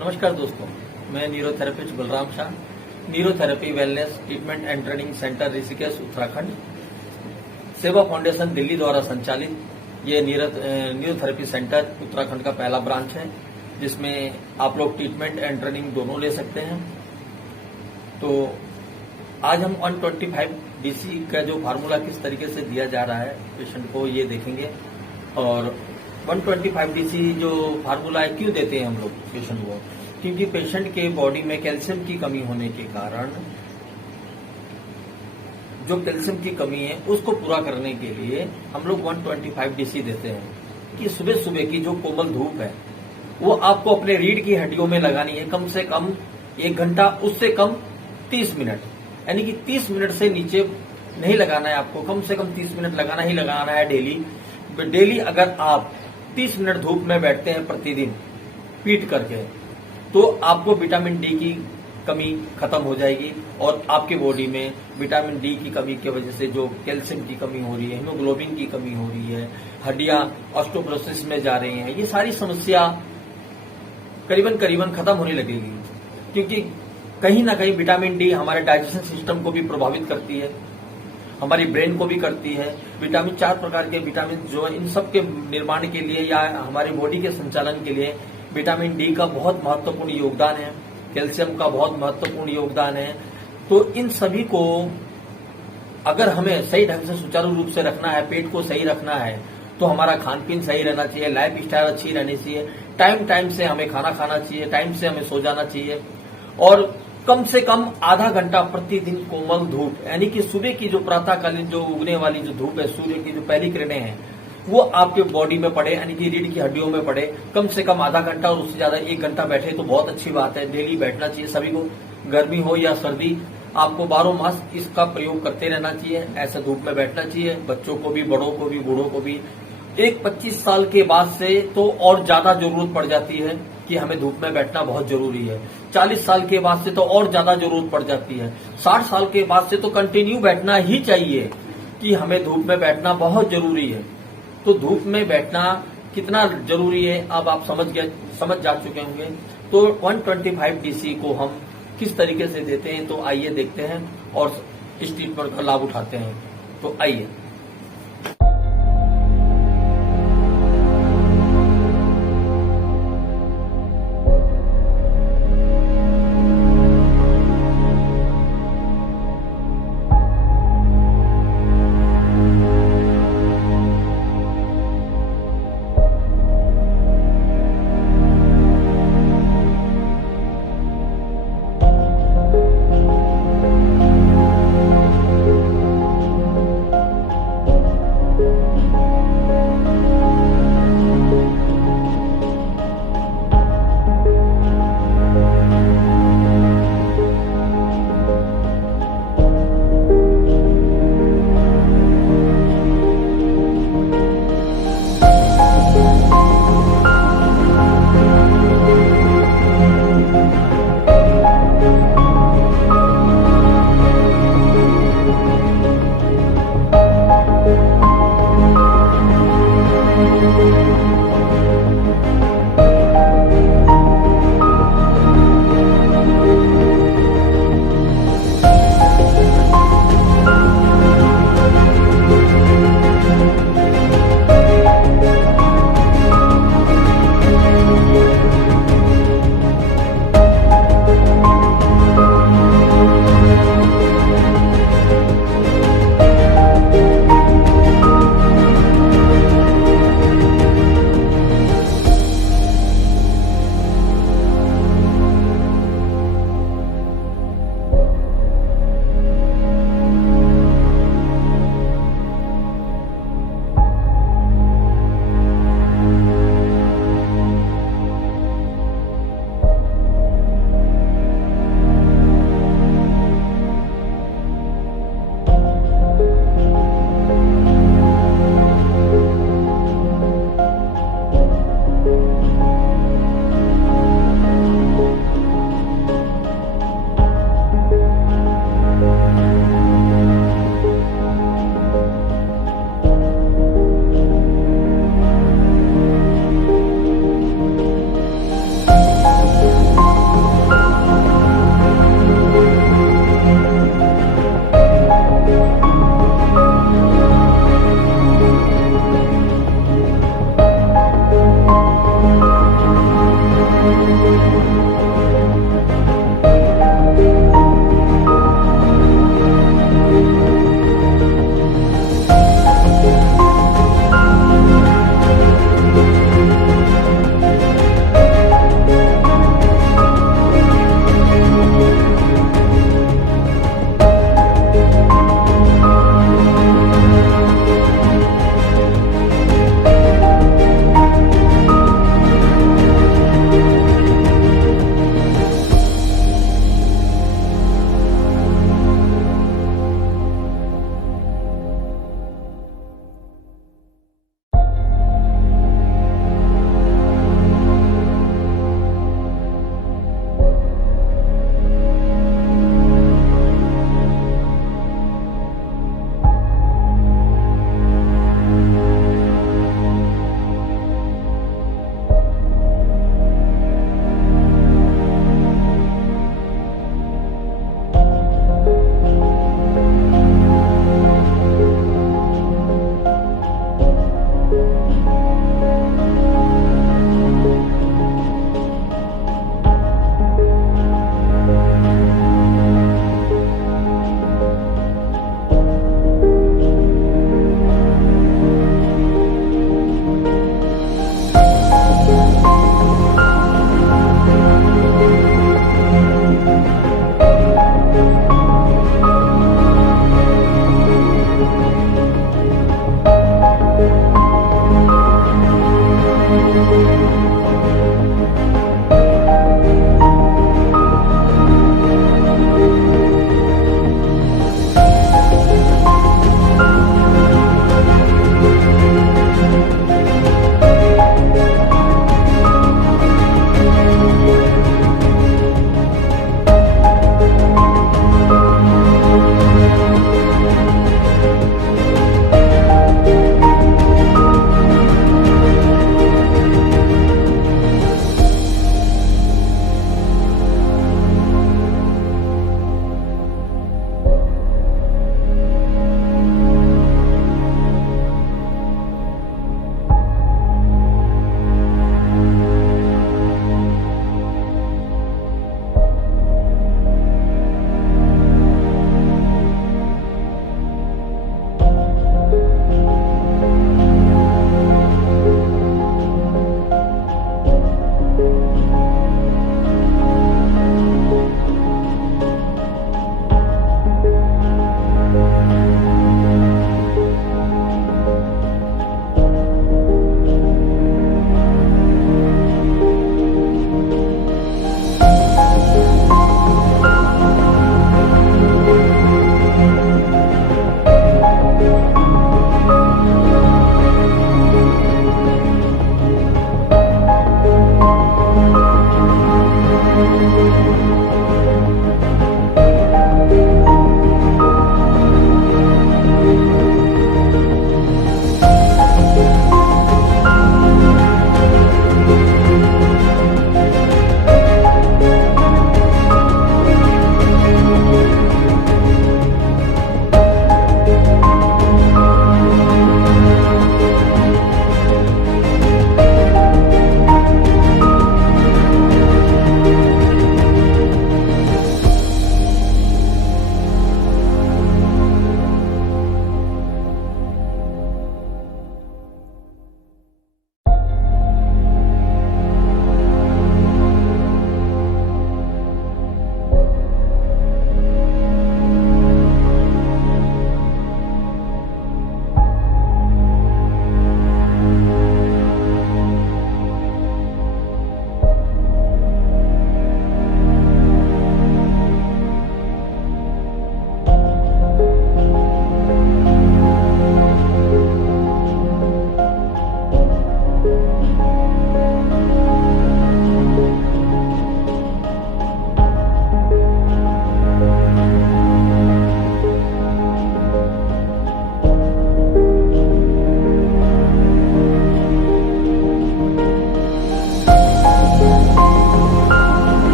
नमस्कार दोस्तों, मैं neurotherapist Balram Shah, neurotherapy wellness treatment and training centre Rishikesh Uttarakhand, सेवा फाउंडेशन दिल्ली द्वारा संचालित ये न्यूरोथेरेपी सेंटर उत्तराखंड का पहला ब्रांच है, जिसमें आप लोग ट्रीटमेंट एंड ट्रेनिंग दोनों ले सकते हैं। तो आज हम 125 DC का जो फार्मूला किस तरीके से दिया जा रहा है पेशेंट को, ये देखेंगे। और 125 DC जो फार्मूला है क्यों देते हैं हम लोग पेशेंट को, क्योंकि पेशेंट के बॉडी में कैल्शियम की कमी होने के कारण जो कैल्शियम की कमी है उसको पूरा करने के लिए हम लोग 125 DC देते हैं। कि सुबह सुबह की जो कोमल धूप है वो आपको अपने रीढ़ की हड्डियों में लगानी है, कम से कम 1 घंटा, उससे कम 30 मिनट, यानी कि 30 मिनट से नीचे नहीं लगाना है आपको, कम से कम 30 मिनट लगाना ही लगाना है डेली। अगर आप 30 मिनट धूप में बैठते हैं प्रतिदिन पीट करके, तो आपको विटामिन डी की कमी खत्म हो जाएगी और आपके बॉडी में विटामिन डी की कमी की वजह से जो कैल्शियम की कमी हो रही है, हीमोग्लोबिन की कमी हो रही है, हड्डियां ऑस्टियोपोरोसिस में जा रही हैं, ये सारी समस्या करीबन खत्म होने लगेगी। क्योंकि कहीं ना कहीं विटामिन डी हमारे डाइजेशन सिस्टम को भी प्रभावित करती है, हमारी ब्रेन को भी करती है। विटामिन 4 प्रकार के विटामिन जो है, इन सब के निर्माण के लिए या हमारी बॉडी के संचालन के लिए विटामिन डी का बहुत महत्वपूर्ण योगदान है, कैल्शियम का बहुत महत्वपूर्ण योगदान है। तो इन सभी को अगर हमें सही ढंग से सुचारू रूप से रखना है, पेट को सही रखना है, तो हमारा खान पीन सही रहना चाहिए, लाइफ स्टाइल अच्छी रहनी चाहिए, टाइम से हमें खाना खाना चाहिए, टाइम से हमें सो जाना चाहिए, और कम से कम आधा घंटा प्रतिदिन कोमल धूप, यानी कि सुबह की जो प्रातःकालीन जो उगने वाली जो धूप है, सूर्य की जो पहली किरणें हैं, वो आपके बॉडी में पड़े, यानी कि रीढ़ की हड्डियों में पड़े। कम से कम आधा घंटा और उससे ज्यादा 1 घंटा बैठे तो बहुत अच्छी बात है। डेली बैठना चाहिए सभी को, गर्मी हो या सर्दी, आपको 12 मास इसका प्रयोग करते रहना चाहिए। ऐसे धूप में बैठना चाहिए, बच्चों को भी, बड़ों को भी, बूढ़ों को भी। 25 साल के बाद से तो और ज्यादा जरूरत पड़ जाती है कि हमें धूप में बैठना बहुत जरूरी है। 40 साल के बाद से तो और ज्यादा जरूरत पड़ जाती है। 60 साल के बाद से तो कंटिन्यू बैठना ही चाहिए कि हमें धूप में बैठना बहुत जरूरी है। तो धूप में बैठना कितना जरूरी है अब आप समझ जा चुके होंगे। तो 125 DC को हम किस तरीके से देते हैं, तो आइए देखते हैं और इस ट्रीटमेंट का लाभ उठाते हैं। तो आइए।